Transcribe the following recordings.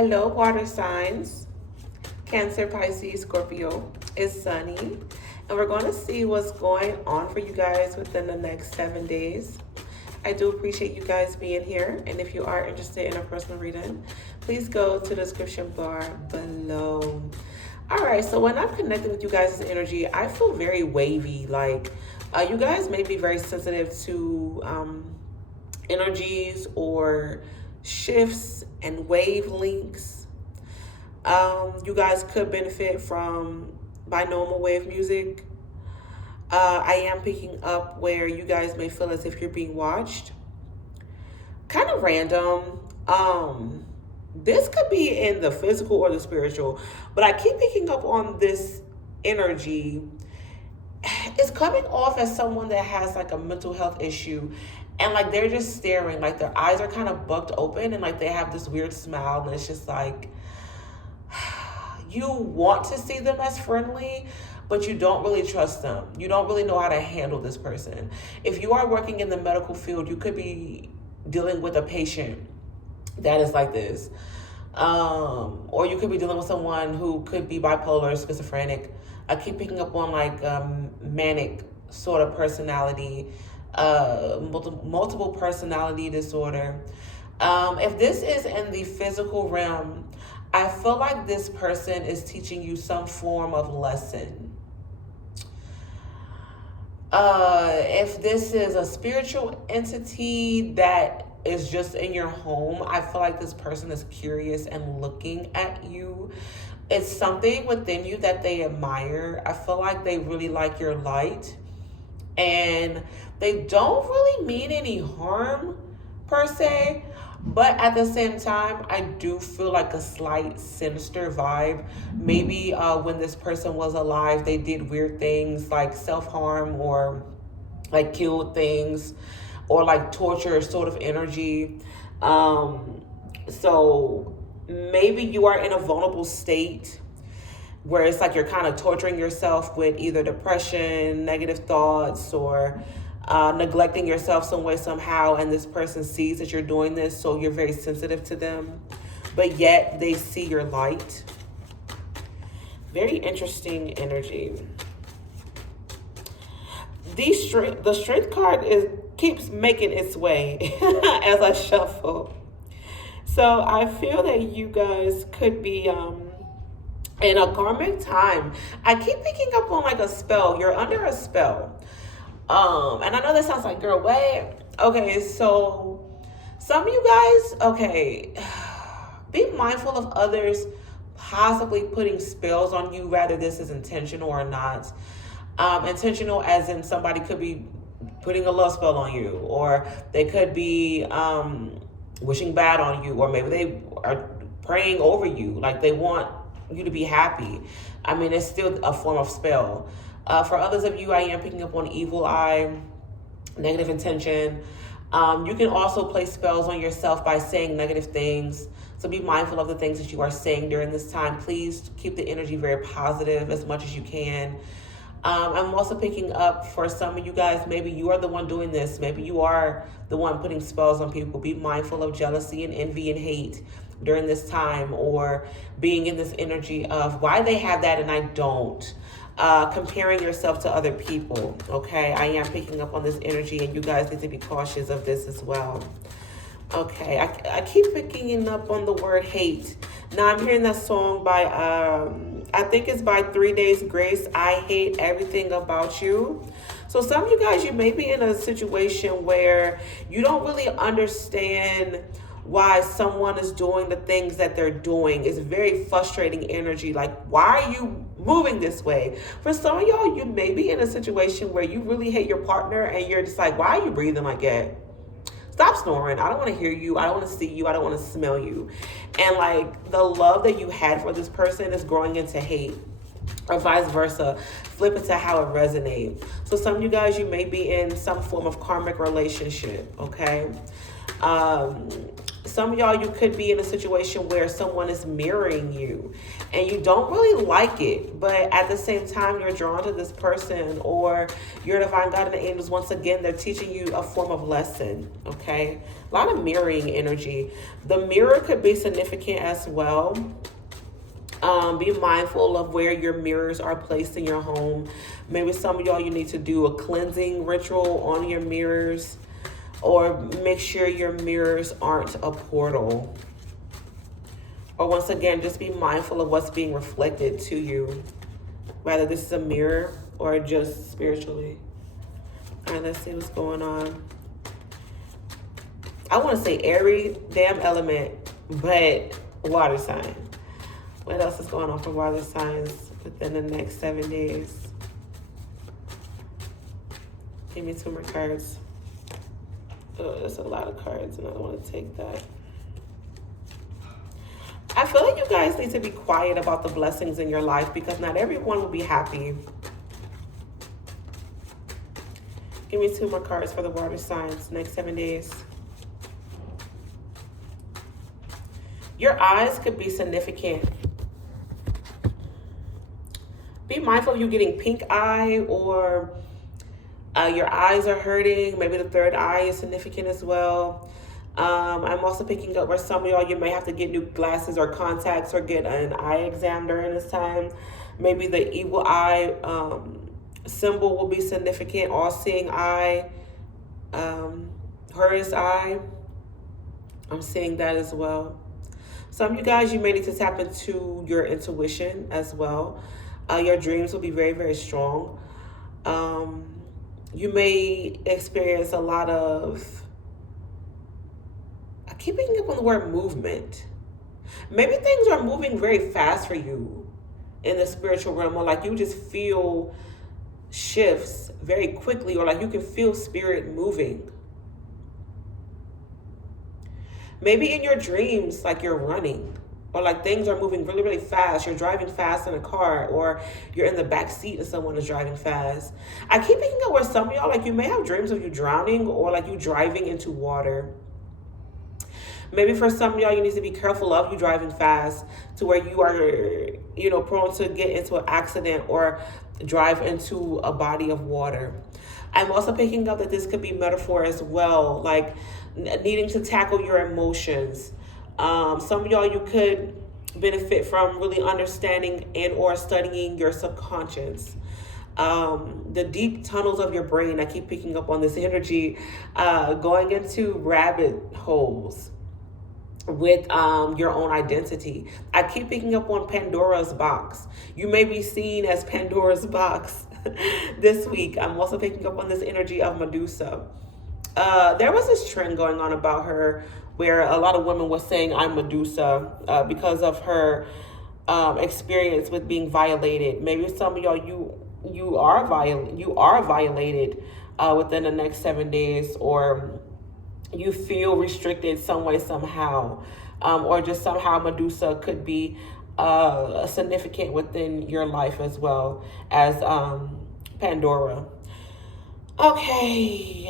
Hello, water signs. Cancer, Pisces, Scorpio. It's Sunny. And we're going to see what's going on for you guys within the next 7 days. I do appreciate you guys being here. And if you are interested in a personal reading, please go to the description bar below. All right, so when I'm connecting with you guys' energy, I feel very wavy. Like you guys may be very sensitive to energies or shifts and wavelengths. You guys could benefit from binaural wave music. I am picking up where you guys may feel as if you're being watched. Kind of random. This could be in the physical or the spiritual, but I keep picking up on this energy. It's coming off as someone that has like a mental health issue, and like they're just staring, like their eyes are kind of bugged open, and like they have this weird smile, and it's just like you want to see them as friendly, but you don't really trust them. You don't really know how to handle this person. If you are working in the medical field, you could be dealing with a patient that is like this. Or you could be dealing with someone who could be bipolar, schizophrenic. I keep picking up on like manic sort of personality, multiple personality disorder. If this is in the physical realm, I feel like this person is teaching you some form of lesson. If this is a spiritual entity that is just in your home, I feel like this person is curious and looking at you. It's something within you that they admire. I feel like they really like your light, and they don't really mean any harm per se, but at the same time, I do feel like a slight sinister vibe. Maybe when this person was alive, they did weird things like self-harm or like killed things or like torture sort of energy. So maybe you are in a vulnerable state where it's like you're kind of torturing yourself with either depression, negative thoughts, or neglecting yourself some way, somehow, and this person sees that you're doing this, so you're very sensitive to them, but yet they see your light. Very interesting energy. The strength card keeps making its way as I shuffle. So I feel that you guys could be in a karmic time. I keep picking up on like a spell. You're under a spell. And I know that sounds like, girl, what? Okay, so some of you guys, okay, be mindful of others possibly putting spells on you, whether this is intentional or not. Intentional as in somebody could be putting a love spell on you, or they could be wishing bad on you, or maybe they are praying over you, like they want you to be happy. I mean, it's still a form of spell. For others of you, I am picking up on evil eye, negative intention. You can also place spells on yourself by saying negative things. So be mindful of the things that you are saying during this time. Please keep the energy very positive as much as you can. I'm also picking up for some of you guys, maybe you are the one doing this. Maybe you are the one putting spells on people. Be mindful of jealousy and envy and hate during this time, or being in this energy of why they have that and I don't. Comparing yourself to other people, okay? I am picking up on this energy, and you guys need to be cautious of this as well. Okay, I keep picking up on the word hate. Now I'm hearing that song by, I think it's by 3 Days Grace, I Hate Everything About You. So some of you guys, you may be in a situation where you don't really understand why someone is doing the things that they're doing. It's very frustrating energy. Like, why are you moving this way? For some of y'all, you may be in a situation where you really hate your partner and you're just like, why are you breathing like that? Stop snoring. I don't want to hear you. I don't want to see you. I don't want to smell you. And like the love that you had for this person is growing into hate, or vice versa. Flip it to how it resonates. So some of you guys, you may be in some form of karmic relationship, okay? Some of y'all, you could be in a situation where someone is mirroring you and you don't really like it, but at the same time, you're drawn to this person, or your divine God and the angels, once again, they're teaching you a form of lesson, okay? A lot of mirroring energy. The mirror could be significant as well. Be mindful of where your mirrors are placed in your home. Maybe some of y'all, you need to do a cleansing ritual on your mirrors, or make sure your mirrors aren't a portal. Or once again, just be mindful of what's being reflected to you, whether this is a mirror or just spiritually. All right, let's see what's going on. I want to say every damn element, but water sign. What else is going on for water signs within the next 7 days? Give me 2 more cards. Oh, that's a lot of cards, and I don't want to take that. I feel like you guys need to be quiet about the blessings in your life, because not everyone will be happy. Give me 2 more cards for the water signs next 7 days. Your eyes could be significant. Be mindful of you getting pink eye, or your eyes are hurting. Maybe the third eye is significant as well. I'm also picking up where some of y'all, you may have to get new glasses or contacts, or get an eye exam during this time. Maybe the evil eye symbol will be significant. All-seeing eye, Horus eye. I'm seeing that as well. Some of you guys, you may need to tap into your intuition as well. Your dreams will be very, very strong. You may experience a lot of, I keep picking up on the word movement. Maybe things are moving very fast for you in the spiritual realm, or like you just feel shifts very quickly, or like you can feel spirit moving. Maybe in your dreams, like you're running, or like things are moving really, really fast. You're driving fast in a car, or you're in the back seat and someone is driving fast. I keep picking up where some of y'all, like you may have dreams of you drowning, or like you driving into water. Maybe for some of y'all, you need to be careful of you driving fast to where you are, prone to get into an accident or drive into a body of water. I'm also picking up that this could be metaphor as well, like needing to tackle your emotions. Some of y'all, you could benefit from really understanding and or studying your subconscious. The deep tunnels of your brain, I keep picking up on this energy, going into rabbit holes with your own identity. I keep picking up on Pandora's box. You may be seen as Pandora's box this week. I'm also picking up on this energy of Medusa. There was this trend going on about her where a lot of women were saying I'm Medusa because of her experience with being violated. Maybe some of y'all, you are violated within the next 7 days, or you feel restricted some way, somehow, or just somehow Medusa could be significant within your life as well as Pandora. Okay,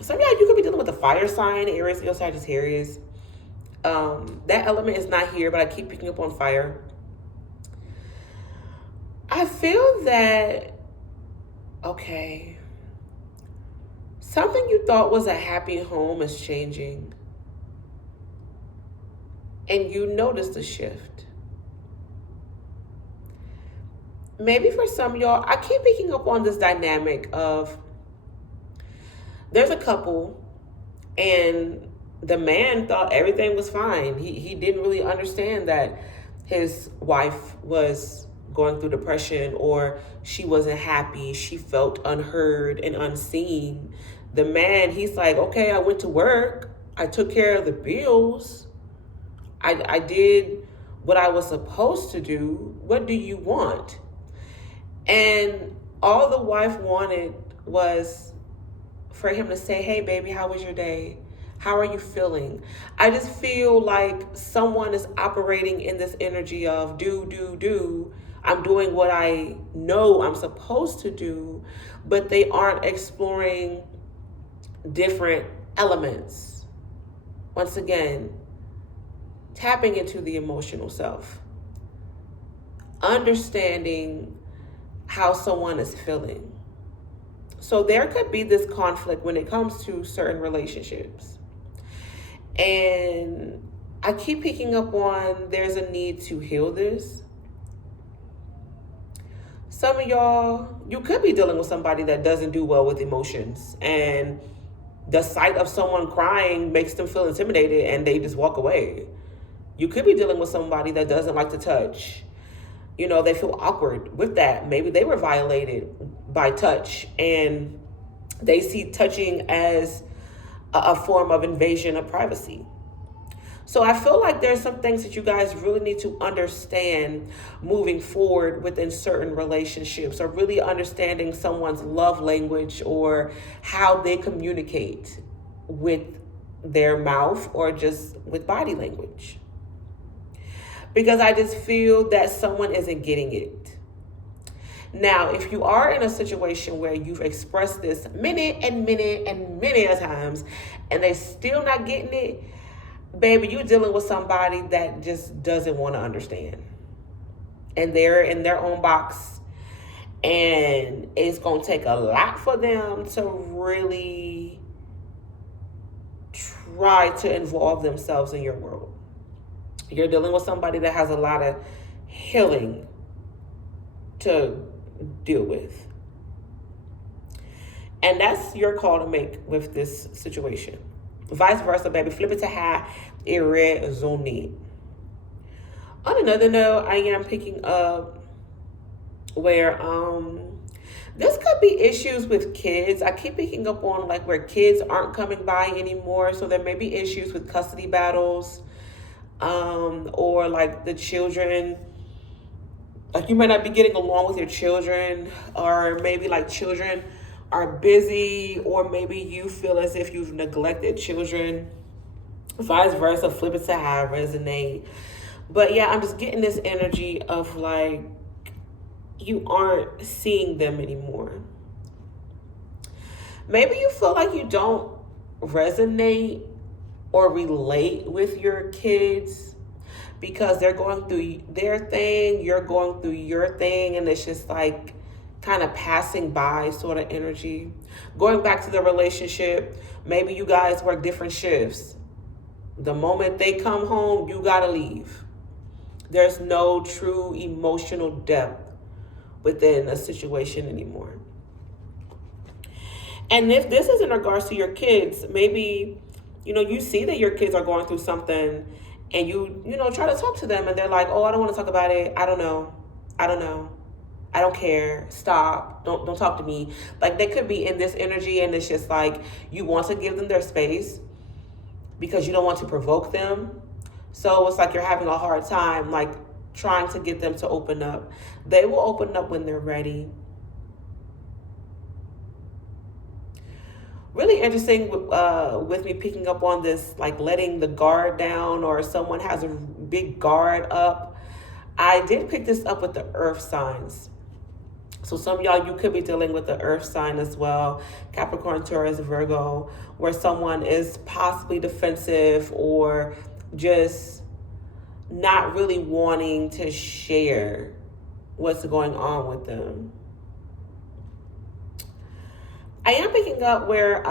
some of y'all, you could be dealing with a fire sign, Aries, Leo, Sagittarius. That element is not here, but I keep picking up on fire. I feel that, okay, something you thought was a happy home is changing. And you notice the shift. Maybe for some of y'all, I keep picking up on this dynamic of there's a couple and the man thought everything was fine. He didn't really understand that his wife was going through depression, or she wasn't happy. She felt unheard and unseen. The man, he's like, okay, I went to work. I took care of the bills. I did what I was supposed to do. What do you want? And all the wife wanted was for him to say, hey, baby, how was your day? How are you feeling? I just feel like someone is operating in this energy of do. I'm doing what I know I'm supposed to do, but they aren't exploring different elements Once again, tapping into the emotional self, understanding how someone is feeling. So there could be this conflict when it comes to certain relationships. And I keep picking up on there's a need to heal this. Some of y'all, you could be dealing with somebody that doesn't do well with emotions, and the sight of someone crying makes them feel intimidated and they just walk away. You could be dealing with somebody that doesn't like to touch. They feel awkward with that. Maybe they were violated by touch and they see touching as a form of invasion of privacy. So I feel like there's some things that you guys really need to understand moving forward within certain relationships, or really understanding someone's love language or how they communicate with their mouth or just with body language. Because I just feel that someone isn't getting it. Now, if you are in a situation where you've expressed this many a times and they're still not getting it, baby, you're dealing with somebody that just doesn't want to understand. And they're in their own box. And it's going to take a lot for them to really try to involve themselves in your world. You're dealing with somebody that has a lot of healing to deal with. And that's your call to make with this situation. Vice versa, baby. Flip it to high. It resonates. On another note, I am picking up where this could be issues with kids. I keep picking up on like where kids aren't coming by anymore. So there may be issues with custody battles. Or like the children, like you might not be getting along with your children, or maybe like children are busy, or maybe you feel as if you've neglected children. Vice versa, flip it to high, resonate. But yeah, I'm just getting this energy of like you aren't seeing them anymore. Maybe you feel like you don't resonate or relate with your kids because they're going through their thing, you're going through your thing, and it's just like kind of passing by sort of energy. Going back to the relationship, maybe you guys work different shifts. The moment they come home, you gotta leave. There's no true emotional depth within a situation anymore. And if this is in regards to your kids, maybe you see that your kids are going through something, and you try to talk to them, and they're like, oh, I don't want to talk about it. I don't know. I don't care. Stop. Don't talk to me. Like they could be in this energy, and it's just like you want to give them their space because you don't want to provoke them. So it's like you're having a hard time like trying to get them to open up. They will open up when they're ready. Really interesting with me picking up on this, like letting the guard down, or someone has a big guard up. I did pick this up with the earth signs. So some of y'all, you could be dealing with the earth sign as well. Capricorn, Taurus, Virgo, where someone is possibly defensive or just not really wanting to share what's going on with them. I am picking up where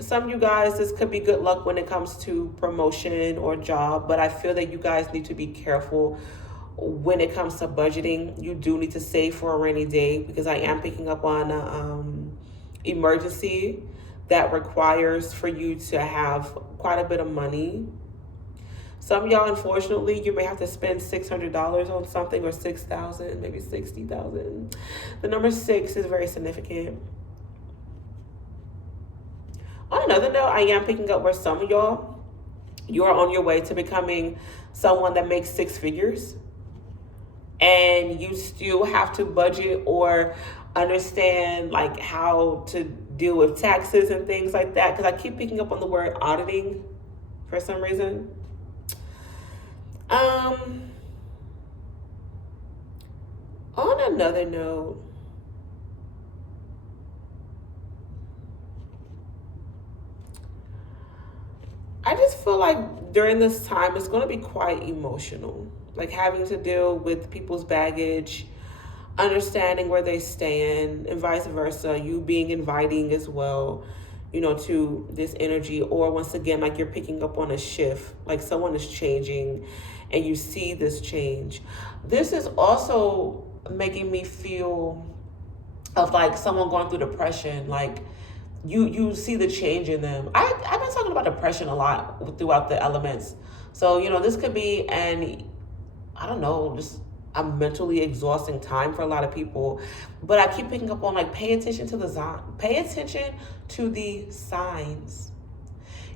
some of you guys, this could be good luck when it comes to promotion or job, but I feel that you guys need to be careful when it comes to budgeting. You do need to save for a rainy day, because I am picking up on emergency that requires for you to have quite a bit of money. Some of y'all, unfortunately, you may have to spend $600 on something, or $6,000, maybe $60,000. The number 6 is very significant. On another note, I am picking up where some of y'all, you are on your way to becoming someone that makes 6 figures, and you still have to budget or understand like how to deal with taxes and things like that. Because I keep picking up on the word auditing for some reason. On another note, I just feel like during this time it's going to be quite emotional, like having to deal with people's baggage, understanding where they stand, and vice versa. You being inviting as well, to this energy, or once again, like you're picking up on a shift, like someone is changing and you see this change. This is also making me feel of like someone going through depression, like you see the change in them. I've been talking about depression a lot throughout the elements. So, this could be I don't know, just a mentally exhausting time for a lot of people. But I keep picking up on like pay attention to the signs.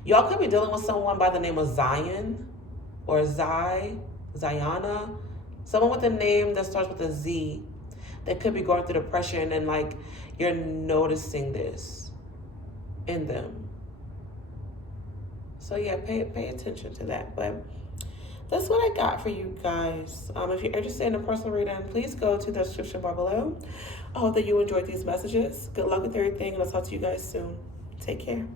Y'all could be dealing with someone by the name of Zion or Zayana, someone with a name that starts with a Z that could be going through depression, and like you're noticing this in them. So yeah, pay attention to that. But that's what I got for you guys. If you're interested in a personal reading, please go to the description bar below. I hope that you enjoyed these messages. Good luck with everything, and I'll talk to you guys soon. Take care.